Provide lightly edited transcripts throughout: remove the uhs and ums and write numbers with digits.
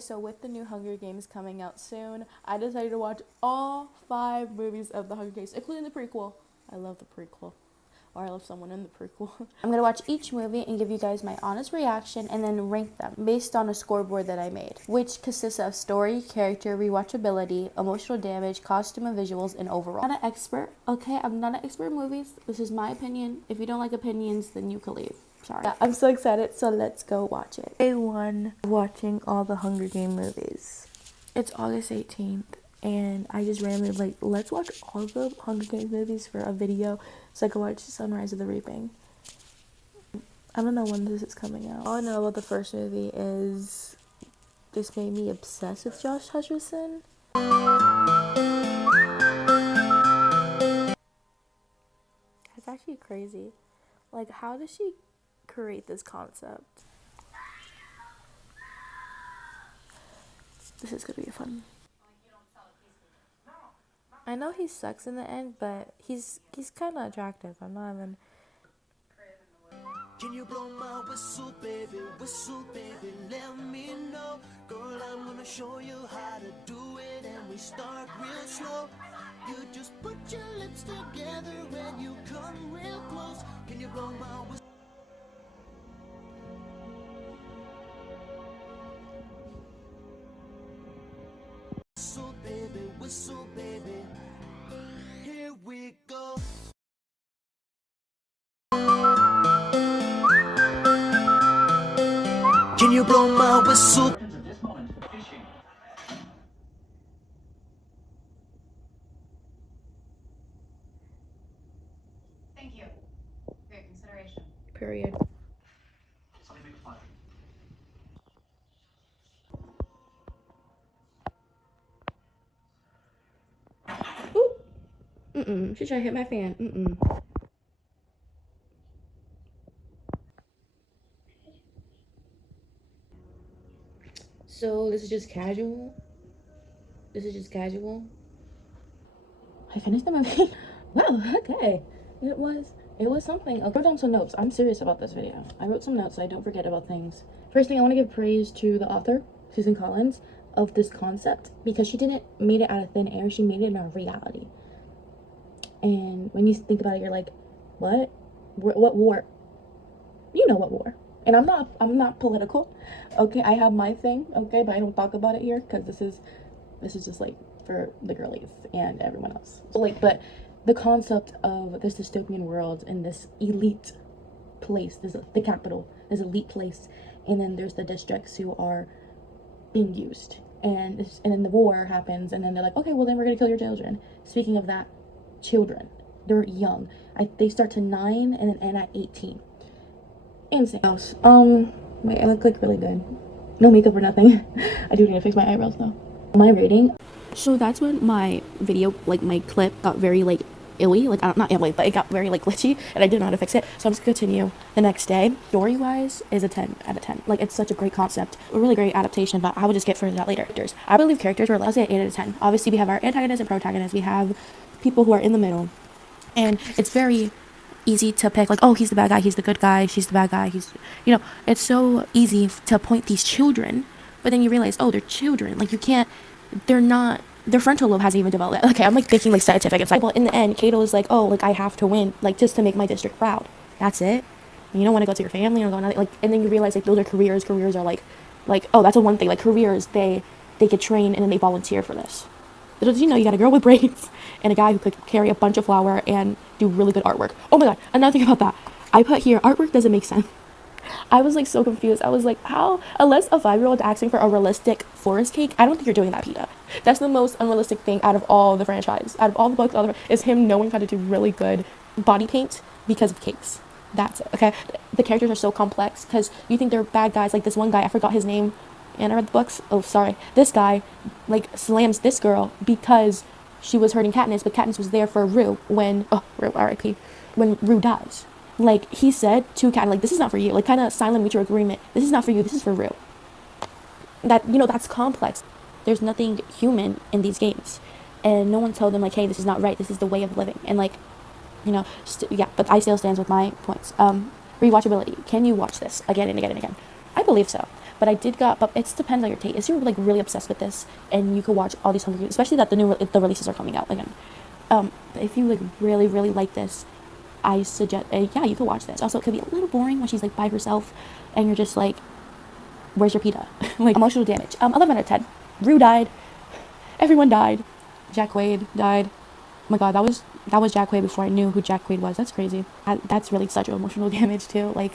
So with the new Hunger Games coming out soon, I decided to watch all 5 movies of the Hunger Games, including the prequel. I love the prequel. Or I love someone in the prequel. I'm gonna watch each movie and give you guys my honest reaction and then rank them based on a scoreboard that I made, which consists of story, character, rewatchability, emotional damage, costume and visuals, and overall. I'm not an expert, okay? I'm not an expert in movies. This is my opinion. If you don't like opinions, then you can leave. Sorry. Yeah, I'm so excited, so let's go watch it. Day 1, watching all the Hunger Game movies. It's August 18th. And I just randomly like, let's watch all the Hunger Games movies for a video so I can watch Sunrise of the Reaping. I don't know when this is coming out. All I know about the first movie is this made me obsessed with Josh Hutcherson. It's actually crazy. Like, how does she create this concept? This is gonna be fun. I know he sucks in the end, but he's kind of attractive. I'm not even. Can you blow my whistle, baby, let me know. Girl, I'm gonna show you how to do it, and we start real slow. You just put your lips together and you come real close. Can you blow my whistle? Whistle, baby, here we go. Can you blow my whistle? Thank you for your consideration. Period. Ooh. She tried to hit my fan. So this is just casual. I finished the movie. Wow, okay. It was something. I wrote down some notes. I'm serious about this video. I wrote some notes so I don't forget about things. First thing, I want to give praise to the author, Susan Collins, of this concept, because she didn't made it out of thin air. She made it in a reality. And when you think about it, you're like, what? What war? You know what war. And I'm not political. Okay, I have my thing, okay, but I don't talk about it here because this is just like for the girlies and everyone else. So like, but the concept of this dystopian world and this elite place, there's the capital, this elite place, and then there's the districts who are being used. And then the war happens, and then they're like, okay, well then we're gonna kill your children. Speaking of that, children, they're young. They start to 9 and then end at 18. Insane. I look like really good. No makeup or nothing. I do need to fix my eyebrows though. My rating. So that's when my video, like my clip, got very like illy, like not illy, but it got very like glitchy, and I didn't know how to fix it. So I'm just gonna continue the next day. Story wise is a 10 out of 10. Like, it's such a great concept, a really great adaptation, but I will just get further that later. I believe characters were, let's say, 8 out of 10. Obviously we have our antagonists and protagonists. We have people who are in the middle, and it's very easy to pick, like, oh, he's the bad guy, he's the good guy, she's the bad guy, he's, you know, it's so easy to point these children, but then you realize, oh, they're children, like, you can't, they're not, their frontal lobe hasn't even developed. Okay, I'm like thinking like scientific. It's like, well, in the end, Kato is like, oh, like, I have to win, like, just to make my district proud. That's it. And you don't want to go to your family, or go on, like, and then you realize, like, those are careers are like, oh, that's a one thing, like, careers, they get trained and then they volunteer for this. Did you know you got a girl with braids and a guy who could carry a bunch of flour and do really good artwork? Oh my god, another thing about that. I put here, artwork doesn't make sense. I was like so confused. I was like, how? Unless a 5-year-old asking for a realistic forest cake, I don't think you're doing that, PETA. That's the most unrealistic thing out of all the franchise. Out of all the books, is him knowing how to do really good body paint because of cakes. That's it, okay? The characters are so complex because you think they're bad guys. Like this one guy, I forgot his name, and I read the books. Oh, sorry. This guy, like, slams this girl because she was hurting Katniss, but Katniss was there for Rue when, Rue, R.I.P., when Rue dies. Like, he said to Katniss, like, this is not for you. Like, kind of silent mutual agreement. This is not for you. This is for Rue. That, you know, that's complex. There's nothing human in these games. And no one told them, like, hey, this is not right. This is the way of living. And, like, you know, yeah, but I still stands with my points. Rewatchability. Can you watch this again and again and again? I believe so. but but it depends on your taste. If you're like really obsessed with this, and you could watch all these Hunger Games, especially that the releases are coming out again. But if you like really really like this, I suggest yeah, you could watch this. Also, it could be a little boring when she's like by herself, and you're just like, where's your pita? Like emotional damage. 11 out of 10. Rue died. Everyone died. Jack Quaid died. Oh my god, that was Jack Quaid before I knew who Jack Quaid was. That's crazy. That's really such emotional damage too. Like,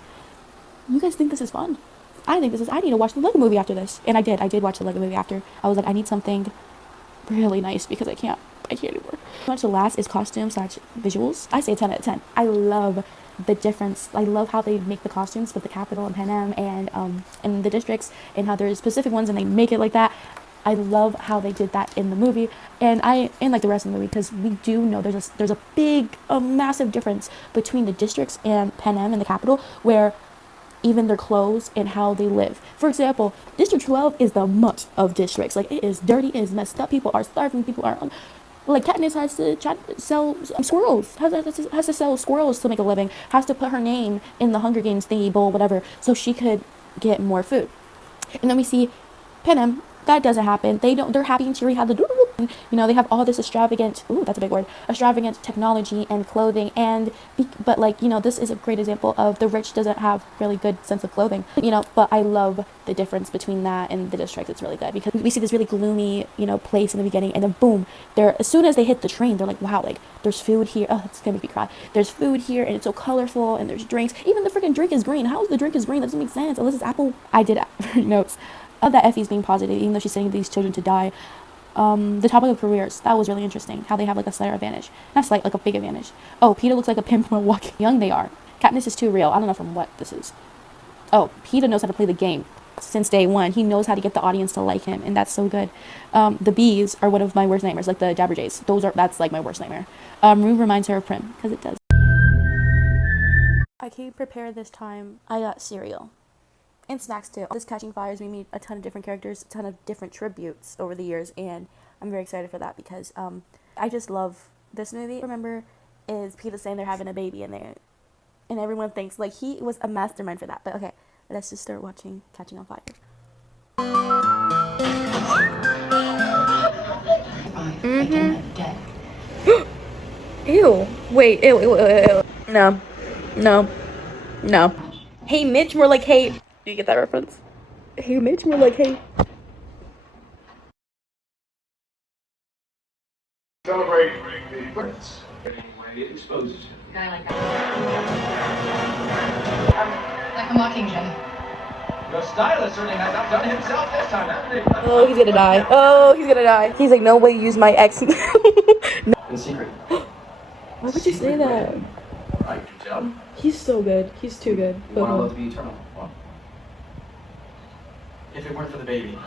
you guys think this is fun? I think this is. I need to watch the Lego Movie after this, and I did. I did watch the Lego Movie after. I was like, I need something really nice because I can't anymore. Much the last is costume/visuals. I say 10 out of 10. I love the difference. I love how they make the costumes with the Capitol and Pan Am and the districts, and how there's specific ones and they make it like that. I love how they did that in the movie, and like the rest of the movie, because we do know there's a big, massive difference between the districts and Pan Am and the Capitol, where even their clothes and how they live. For example, District 12 is the mutt of districts. Like, it is dirty, it is messed up. People are starving. People are like, Katniss has to sell squirrels. Has to sell squirrels to make a living. Has to put her name in the Hunger Games thingy bowl, whatever, so she could get more food. And then we see Pan Am. That doesn't happen. They're happy and cheery. Have the, they have all this extravagant, that's a big word, extravagant technology and clothing. But like, this is a great example of the rich doesn't have really good sense of clothing, but I love the difference between that and the district. It's really good because we see this really gloomy, place in the beginning, and then boom, as soon as they hit the train, they're like, wow, like, there's food here. Oh, it's gonna make me cry. There's food here, and it's so colorful, and there's drinks. Even the freaking drink is green. How is the drink is green? That doesn't make sense. Unless it's apple. I did notes of that Effie's being positive, even though she's sending these children to die. The topic of careers, that was really interesting. How they have like a slight advantage. Not slight, like a big advantage. Oh, Peeta looks like a pimp when walking. Young they are. Katniss is too real. I don't know from what this is. Oh, Peeta knows how to play the game since day one. He knows how to get the audience to like him, and that's so good. The bees are one of my worst nightmares, like the Jabberjays. That's like my worst nightmare. Rue reminds her of Prim, because it does. I came prepared this time. I got cereal. And snacks too. This Catching Fires, we meet a ton of different characters, a ton of different tributes over the years, and I'm very excited for that because I just love this movie. Remember, is Peeta saying they're having a baby in there, and everyone thinks like he was a mastermind for that. But okay, let's just start watching Catching on Fire. Ew. Wait. Ew. No. Hey, Mitch, more like hey. Do you get that reference? Hey, Mitch, more like hey. Celebrate the difference. It exposes him. Guy like that. Like a Mockingjay. The stylist certainly has outdone himself this time, hasn't he? Oh, he's gonna die. He's like, no way, use my ex. In secret. Why would you say that? I can tell. He's so good. He's too good. You want love to be eternal. Well, if it weren't for the baby.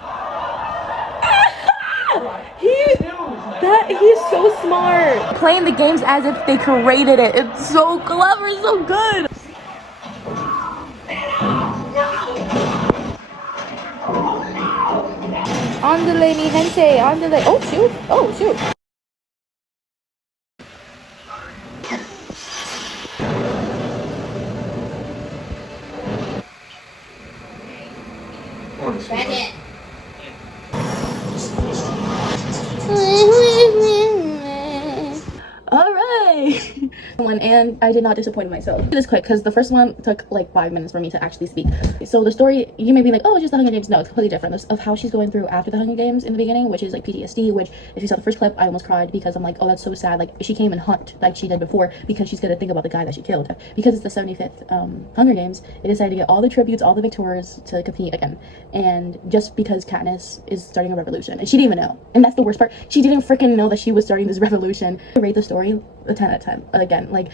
He's so smart. Playing the games as if they created it. It's so clever, so good. Andale mi gente, andale. Oh shoot. Reddit. All right. And I did not disappoint myself. This quick because the first one took like 5 minutes for me to actually speak. So the story, you may be like, oh, it's just the Hunger Games. No, it's completely different. This of how she's going through after the Hunger Games in the beginning, which is like PTSD, which if you saw the first clip, I almost cried because I'm like, oh, that's so sad. Like, she came and hunt like she did before because she's gonna think about the guy that she killed. Because it's the 75th Hunger Games, they decided to get all the tributes, all the victors to compete again. And just because Katniss is starting a revolution, and she didn't even know. And that's the worst part. She didn't freaking know that she was starting this revolution. I rate the story a 10 out of 10. Again, like,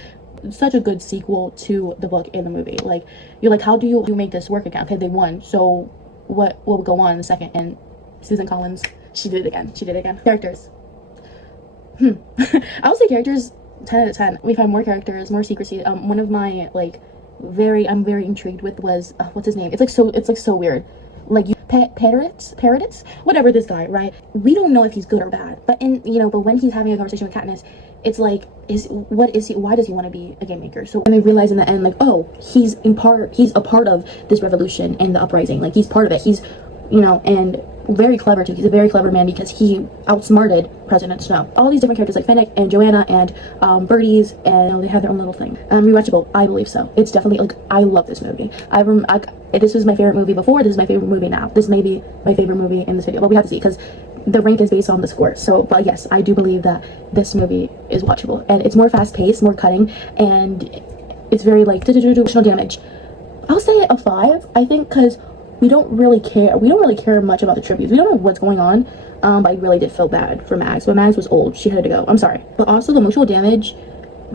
such a good sequel to the book and the movie. Like, you're like, how do you make this work again? Okay, they won, so what will go on in a second? And Susan Collins, she did it again. Characters. I would say characters 10 out of 10. We've had more characters, more secrecy. One of my like I'm very intrigued with was what's his name? It's like so weird. Like, you parrots, whatever, this guy, right? We don't know if he's good or bad, but when he's having a conversation with Katniss, it's like, why does he want to be a game maker? So, and they realize in the end, like, oh, he's a part of this revolution and the uprising. Like, he's part of it. He's, you know, and very clever too. He's a very clever man because he outsmarted President Snow. All these different characters like Finnick and Joanna and Birdies, and you know, they have their own little thing. Rewatchable, I believe so. It's definitely, like, I love this movie. This was my favorite movie before. This is my favorite movie now. This may be my favorite movie in this video, but we have to see because the rank is based on the score. So, but yes, I do believe that this movie is watchable, and it's more fast-paced, more cutting, and it's very like emotional damage. I'll say a 5, I think, because we don't really care much about the tributes. We don't know what's going on, but I really did feel bad for Mags. But Mags was old. She had to go. I'm sorry. But also the emotional damage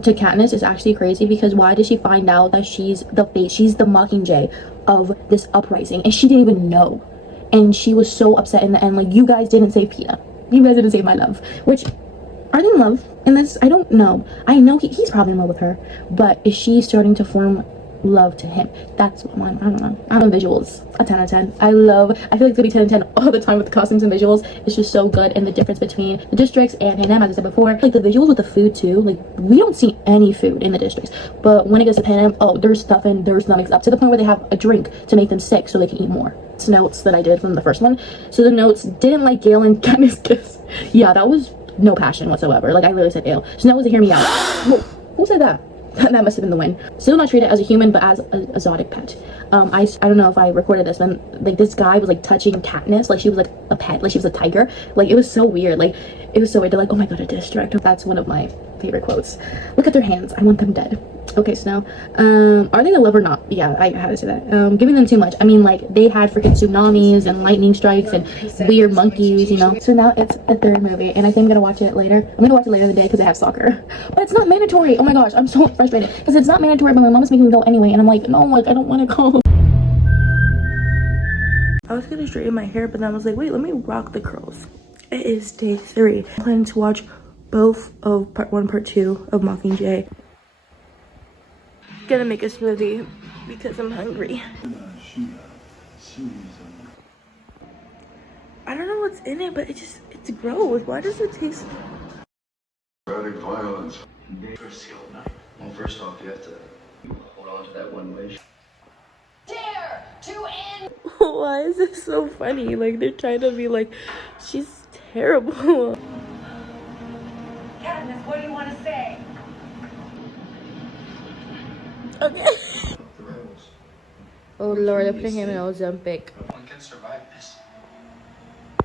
to Katniss is actually crazy, because why did she find out that she's the Mockingjay of this uprising, and she didn't even know? And she was so upset in the end, like, you guys didn't save Peeta. You guys didn't save my love. Which, are they in love in this? I don't know. I know he's probably in love with her, but is she starting to form love to him? That's what I don't know. I don't know, visuals, a 10 out of 10. I feel like it's gonna be 10 out of 10 all the time with the costumes and visuals. It's just so good, and the difference between the districts and Panem, as I said before, like the visuals with the food too. Like, we don't see any food in the districts, but when it gets to Panem, oh, there's stuff in their stomachs, up to the point where they have a drink to make them sick so they can eat more. Notes that I did from the first one. So the notes: didn't like Gale and Katniss kiss. Yeah, that was no passion whatsoever. Like, I literally said ale. So now was to hear me out. Who said that? That must have been the win. Still not treated as a human, but as a exotic pet. I don't know if I recorded this, but like, this guy was like touching Katniss like she was like a pet, like she was a tiger. Like, it was so weird. Like, it was so weird. They're like, oh my god, a district. That's one of my favorite quotes. Look at their hands. I want them dead. Okay, so now, are they in love or not? Yeah, I had to say that. Giving them too much. I mean, like, they had freaking tsunamis and lightning strikes and weird monkeys, you know. So now it's the third movie, and I think I'm gonna watch it later. I'm gonna watch it later in the day because I have soccer. But it's not mandatory. Oh my gosh, I'm so frustrated because it's not mandatory, but my mom is making me go anyway, and I'm like, no, like, I don't want to go. I was gonna straighten my hair, but then I was like, wait, let me rock the curls. It is day 3. I'm planning to watch both of part 1, part 2 of Mockingjay. Gonna make a smoothie because I'm hungry. I don't know what's in it, but it's gross. Why does it taste? Erratic violence. Well, first off, you have to hold on to that one wish. Dare to end. Why is it so funny? Like, they're trying to be like, she's terrible. Katniss, what do you want to say? Okay. Oh Lord, they're putting him in Ozempic. One can survive this.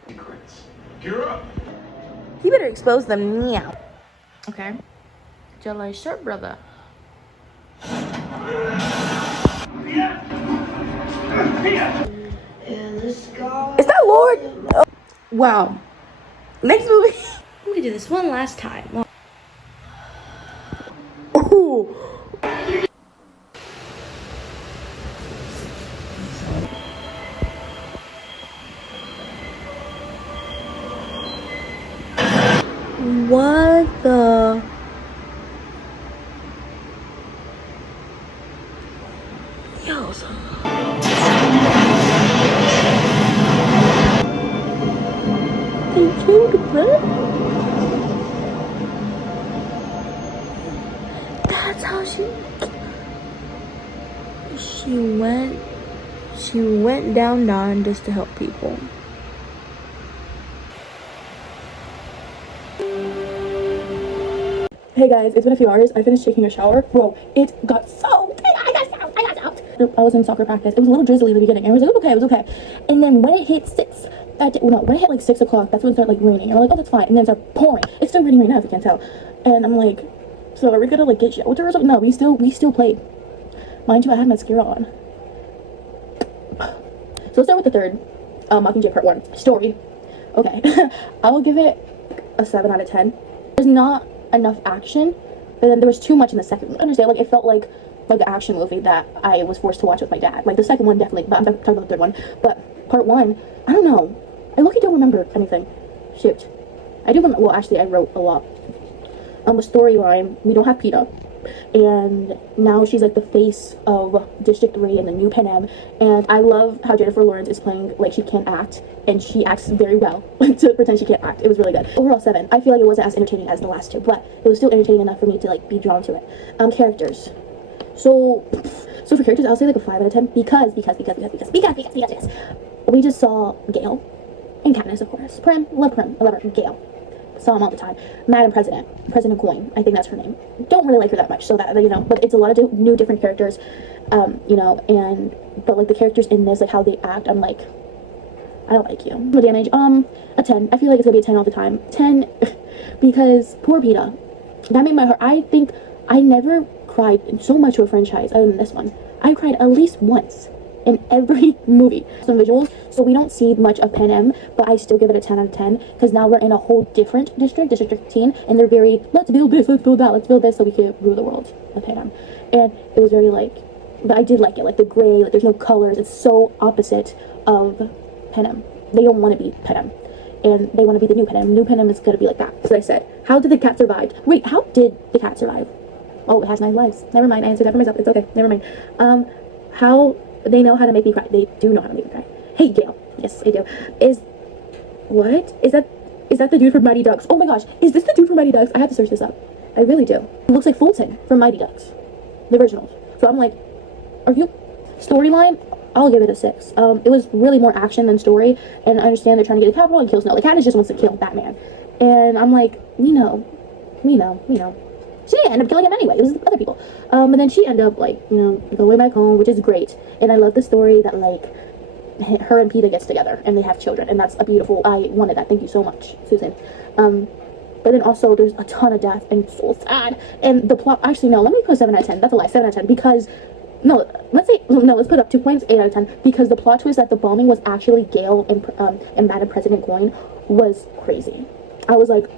Secrets. Gear up. You better expose them now. Okay. Jelly shirt, brother. Is that Lord? Oh. Wow. Next movie. I'm gonna do this one last time. Ooh. What the? Yo, they killed her? That's how she went down just to help people. Hey guys, it's been a few hours. I finished taking a shower. Bro, it got soaked. I got soaked. I was in soccer practice. It was a little drizzly in the beginning. And I was like, it was okay. And then when it hit when it hit like 6 o'clock, that's when it started like raining. And I'm like, oh, that's fine. And then it started pouring. It's still raining right now, if you can't tell. And I'm like, so are we gonna like get shelter or something? No, we still played. Mind you, I had mascara on. So let's start with the third Mockingjay Part 1 story. Okay. I will give it a 7 out of 10. There's not enough action, but then there was too much in the second one. I understand, like, it felt like an action movie that I was forced to watch with my dad. Like, the second one definitely, but I'm talking about the third one. But part 1, I don't know. I look, I don't remember anything. Shoot. I do remember, well, actually, I wrote a lot. The storyline, we don't have Peeta. and now she's like the face of District 3 and the new Pan Am. And I love how Jennifer Lawrence is playing like she can't act, and she acts very well to pretend she can't act. It was really good. Overall 7. I feel like it wasn't as entertaining as the last two, but it was still entertaining enough for me to like be drawn to it. Characters. So for characters, I'll say like a 5 out of 10 because we just saw Gale and Katniss, of course. Prim, love Prim, I love her. Gale, saw him all the time. Madam President Coin, I think that's her name. Don't really like her that much, so that, you know, but it's a lot of new different characters, you know, but like the characters in this, like how they act, I'm like, I don't like you. The damage, a 10. I feel like it's gonna be a 10 all the time. 10 because poor Peta. That made my heart. I think I never cried so much to a franchise other than this one. I cried at least once in every movie. Some visuals, so we don't see much of Pan Am, but I still give it a 10 out of 10 because now we're in a whole different district, District 15, and they're very, let's build this, let's build that, let's build this so we can rule the world of Pan Am. And it was very like, but I did like it, like the gray, like there's no colors, it's so opposite of Pan Am. They don't want to be Pan Am, and they want to be the new Pan Am. New Pan Am is going to be like that. So I said, how did the cat survive? Wait, how did the cat survive? Oh, it has 9 lives. Never mind, I answered that for myself. It's okay, never mind. How they know how to make me cry. They do know how to make me cry. Hey, Gale. Yes, I do. What? Is that the dude from Mighty Ducks? Oh my gosh, is this the dude from Mighty Ducks? I have to search this up. I really do. It looks like Fulton from Mighty Ducks. The originals. So I'm like, are you... Storyline? I'll give it a 6. It was really more action than story, and I understand they're trying to get the Capitol and kill Snow. Like, Katniss just wants to kill Batman. And I'm like, we know. She didn't end up killing him anyway. It was other people. But then she ended up, like, you know, going back home, which is great. And I love the story that, like, her and Peta gets together, and they have children. And that's a beautiful... I wanted that. Thank you so much, Susan. But then also, there's a ton of death, and it's so sad. And the plot... Actually, no, let me put 7 out of 10. That's a lie. 7 out of 10. Because... No, let's put up 2 points, 8 out of 10. Because the plot twist that the bombing was actually Gale and Madam President Coin was crazy. I was like...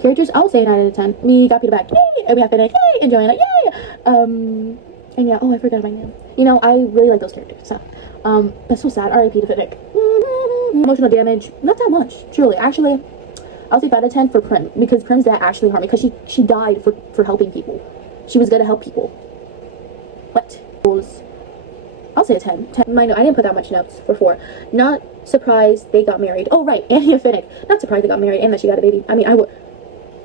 Characters, I'll say 9 out of 10. Me got Peta back, yay! And we have Finnick, yay! And Joanna, yay! And yeah, oh, I forgot my name. You know, I really like those characters, so. That's so sad. R.I.P. to Finnick. Emotional damage, not that much, truly. Actually, I'll say 5 out of 10 for Prim, because Prim's dad actually harmed me, because she died for helping people. She was gonna help people. What? I'll say a 10. 10. I didn't put that much notes for 4. Not surprised they got married. Oh, right, Annie and Finnick. Not surprised they got married and that she got a baby. I mean, I would...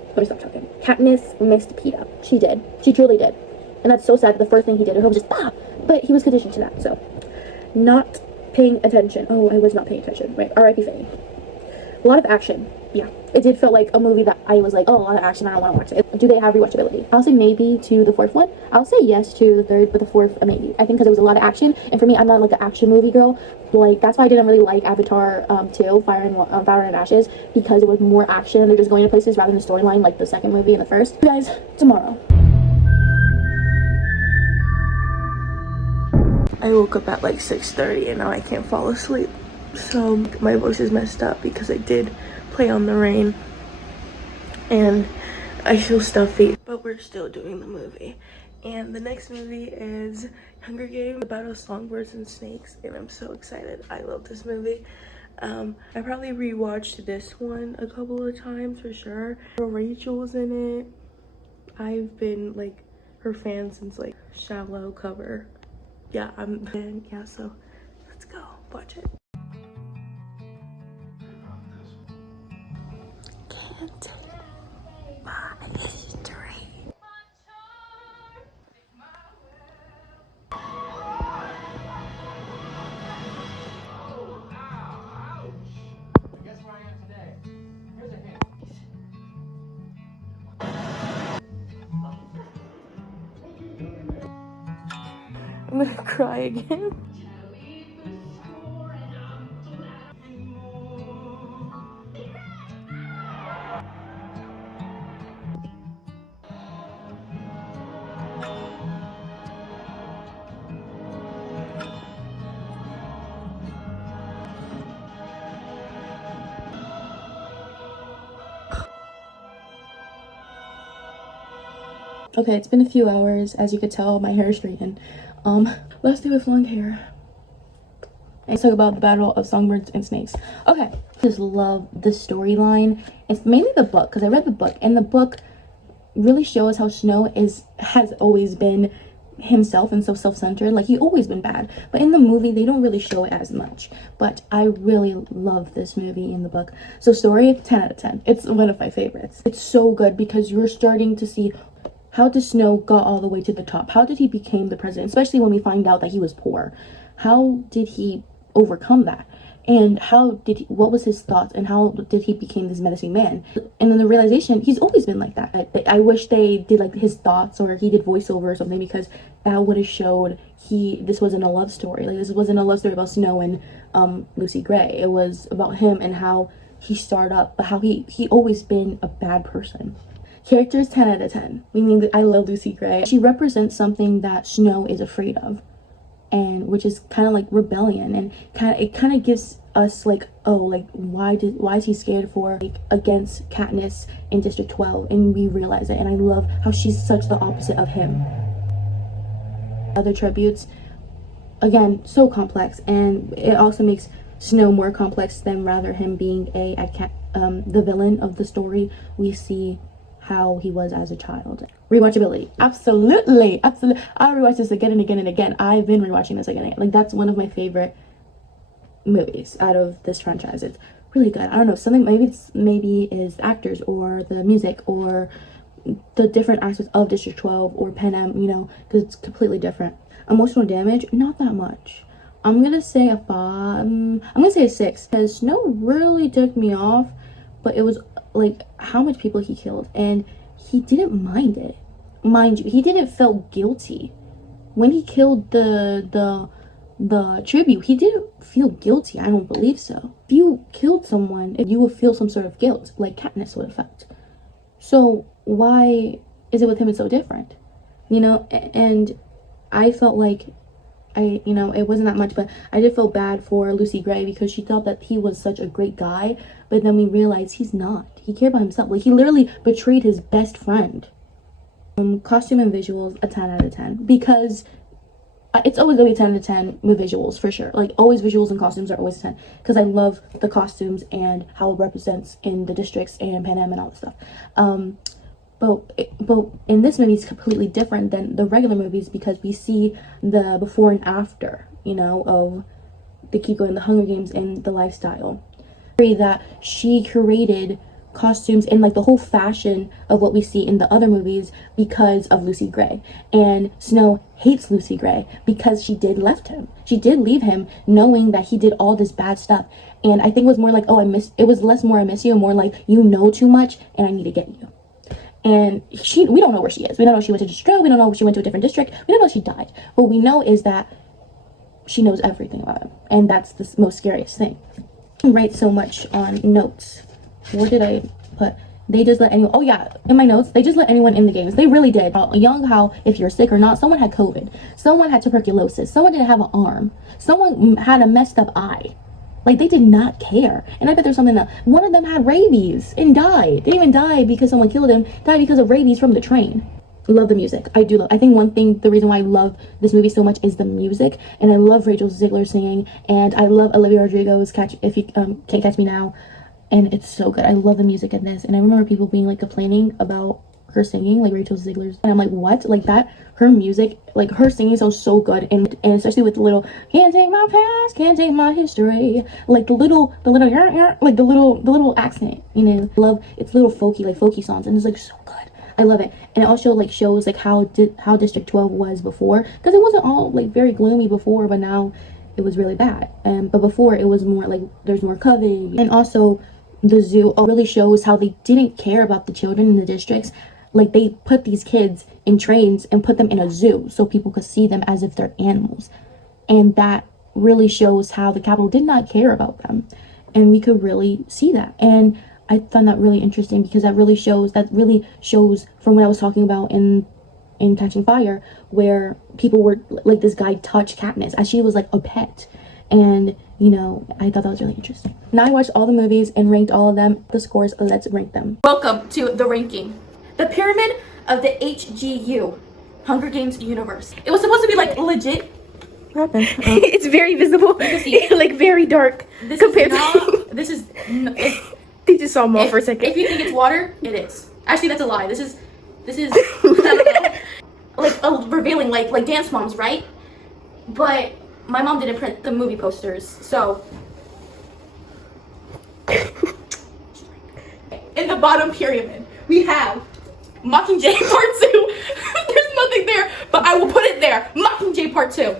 Let me stop talking. Katniss missed Peta. She did. She truly did. And that's so sad. The first thing he did to her was just, but he was conditioned to that, so. Not paying attention. Oh, I was not paying attention. Right, R.I.P. Finny. A lot of action. Yeah. It did feel like a movie that I was like, oh, a lot of action, I don't want to watch it. Do they have rewatchability? I'll say maybe to the 4th one. I'll say yes to the 3rd, but the 4th, a maybe. I think because there was a lot of action, and for me, I'm not like an action movie girl. Like, that's why I didn't really like Avatar 2, Fire and Ashes, because it was more action, and they're just going to places rather than the storyline, like the 2nd movie and the 1st. You guys, tomorrow. I woke up at like 6:30 and now I can't fall asleep. So my voice is messed up because I did play on the rain and I feel stuffy. But we're still doing the movie. And the next movie is Hunger Games, The Battle of Songbirds and Snakes, and I'm so excited. I love this movie. I probably rewatched this one a couple of times for sure. Rachel's in it. I've been like her fan since like Shallow cover. Yeah, so let's go watch it. Can't my history. Guess where I am today? Here's a hint. I'm gonna cry again. Okay, it's been a few hours. As you could tell, my hair is straightened. Last day with long hair. Let's talk about the Battle of Songbirds and Snakes. Okay, just love the storyline. It's mainly the book, because I read the book, and the book really shows how Snow has always been himself and so self-centered. Like, he's always been bad, but in the movie they don't really show it as much. But I really love this movie in the book. So story, 10 out of 10. It's one of my favorites. It's so good because you're starting to see how did Snow got all the way to the top. How did he become the president, especially when we find out that he was poor. How did he overcome that? And what was his thoughts, and how did he become this menacing man? And then the realization, he's always been like that. I wish they did like his thoughts, or he did voiceover or something, because that would have showed this wasn't a love story. Like, this wasn't a love story about Snow and Lucy Gray. It was about him and how he started up, but how he always been a bad person. Characters, 10 out of 10. Meaning that I love Lucy Gray. She represents something that Snow is afraid of, and which is kind of like rebellion, and it kind of gives us like, oh, like why is he scared for, like, against Katniss in District 12, and we realize it. And I love how she's such the opposite of him. Other tributes, again, so complex, and it also makes Snow more complex than rather him being the villain of the story. We see how he was as a child. Rewatchability, absolutely. I rewatch this again and again and again. I've been rewatching this again and again. Like, that's one of my favorite movies out of this franchise. It's really good. I don't know, something, maybe is actors or the music or the different aspects of District 12 or Pan Am, you know, because it's completely different. Emotional damage, not that much. I'm gonna say a 5. I'm gonna say a 6, because Snow really took me off, but it was like how much people he killed, and he didn't mind it. Mind you, he didn't feel guilty when he killed the tribute. He didn't feel guilty. I don't believe so. If you killed someone, you would feel some sort of guilt, like Katniss would have felt. So why is it with him it's so different, you know? And I felt like it wasn't that much, but I did feel bad for Lucy Gray, because she thought that he was such a great guy, but then we realized he's not. He cared about himself. Like, he literally betrayed his best friend. Costume and visuals, a 10 out of 10, because it's always gonna be 10 out of 10 with visuals, for sure. Like, always visuals and costumes are always 10, because I love the costumes and how it represents in the districts and Pan Am and all that stuff. But in this movie, it's completely different than the regular movies, because we see the before and after, you know, of the Kiko and the Hunger Games and the lifestyle. That she created costumes and like the whole fashion of what we see in the other movies because of Lucy Gray. And Snow hates Lucy Gray because she did leave him knowing that he did all this bad stuff. And I think it was more like, it was less more I miss you, and more like, you know too much and I need to get you. And we don't know where she is. We don't know if she went to District. We don't know if she went to a different district. We don't know if she died. What we know is that she knows everything about him. And that's the most scariest thing. I write so much on notes. What did I put? They just let anyone, in my notes, they just let anyone in the games. They really did. How if you're sick or not, someone had COVID. Someone had tuberculosis. Someone didn't have an arm. Someone had a messed up eye. Like, they did not care. And I bet there's something that one of them had rabies and died. Didn't even die because someone killed him. Died because of rabies from the train. Love the music. I think the reason why I love this movie so much is the music. And I love Rachel Ziegler singing. And I love Olivia Rodrigo's If You Can't Catch Me Now. And it's so good. I love the music in this. And I remember people being like complaining about her singing, like Rachel Ziegler's. And I'm like, what? Like that, her music, like her singing sounds so good. And especially with the little, can't take my past, can't take my history. Like the little, like the little accent, you know. Love, it's little folky songs. And it's like so good. I love it. And it also like shows like how District 12 was before. Because it wasn't all like very gloomy before, but now it was really bad. But before it was more like there's more coveting. And also the zoo really shows how they didn't care about the children in the districts. Like, they put these kids in trains and put them in a zoo so people could see them as if they're animals. And that really shows how the Capitol did not care about them. And we could really see that. And I found that really interesting, because that really shows from what I was talking about in Catching Fire, where people were like, this guy touched Katniss as she was like a pet. And, you know, I thought that was really interesting. Now I watched all the movies and ranked all of them. The scores, let's rank them. Welcome to the ranking. The pyramid of the HGU, Hunger Games universe. It was supposed to be like legit. What happened? It's very visible. Like very dark. This compared is not, this is, they just saw them all for a second. If you think it's water, it is. Actually, that's a lie. This This is, I don't know, like revealing like dance moms, right? But my mom didn't print the movie posters, so. In the bottom pyramid, we have Mockingjay Part 2. There's nothing there, but I will put it there. Mockingjay Part 2.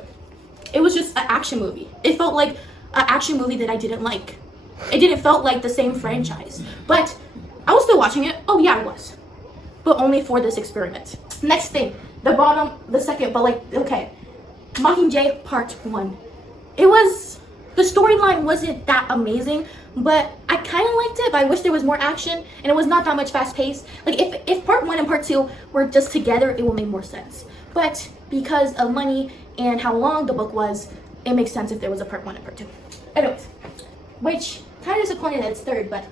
It was just an action movie. It felt like an action movie that I didn't like. It didn't felt like the same franchise. But I was still watching it. Oh yeah, I was. But only for this experiment. Next thing, the bottom, the second, but like, okay. Mockingjay Part 1. It was, the storyline wasn't that amazing, but I kind of liked it, but I wish there was more action, and it was not that much fast paced. Like, if Part 1 and Part 2 were just together, it would make more sense. But because of money and how long the book was, it makes sense if there was a Part 1 and Part 2. Anyways, which kind of disappointed that it's third, but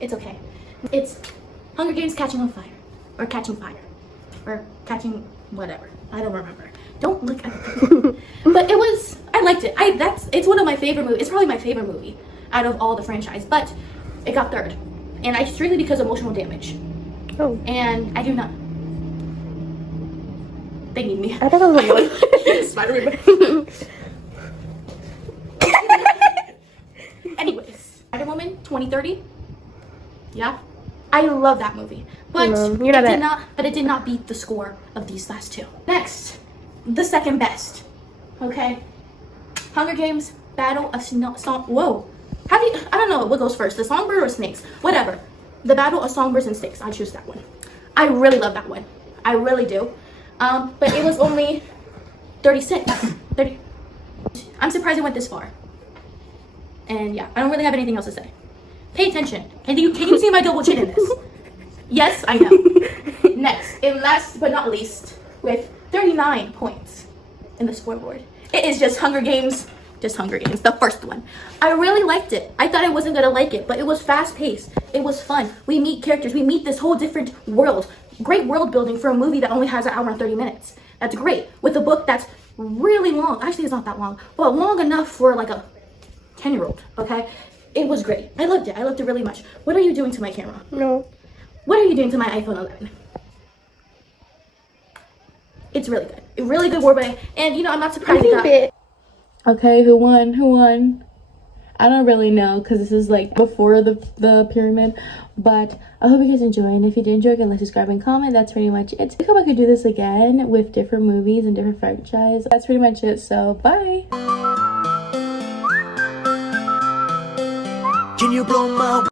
it's okay. It's Hunger Games Catching on Fire, or Catching Fire, or Catching whatever. I don't remember. Don't look at it. But it was, I liked it. It's one of my favorite movies. It's probably my favorite movie out of all the franchise, but it got third. And I strictly because of emotional damage. Oh. And I do not. They need me. I thought it was a one. Spider-Man. Anyways, Spider-Woman 2030. Yeah. I love that movie. But it did not beat the score of these last two. Next, the second best. Okay. Hunger Games Battle of Song. Whoa. I don't know what goes first, the songbird or snakes. Whatever. The Battle of Songbirds and Snakes. I choose that one. I really love that one. I really do. But it was only 36. 30. I'm surprised it went this far. And yeah, I don't really have anything else to say. Pay attention. Can you see my double chin in this? Yes, I know. Next, and last but not least, with 39 points in the scoreboard, it is just Hunger Games, the first one. I really liked it. I thought I wasn't gonna like it, but it was fast-paced. It was fun. We meet characters. We meet this whole different world. Great world building for a movie that only has an hour and 30 minutes. That's great. With a book that's really long. Actually, it's not that long, but long enough for like a 10-year-old, okay? It was great. I loved it. I loved it really much. What are you doing to my camera? No. What are you doing to my iPhone 11? It's really good. A really good warband. And, you know, I'm not surprised it got... Okay, who won? Who won? I don't really know because this is like before the pyramid. But I hope you guys enjoy. And if you did enjoy, like, subscribe, and comment. That's pretty much it. I hope I could do this again with different movies and different franchises. That's pretty much it. So, bye. Can you blow my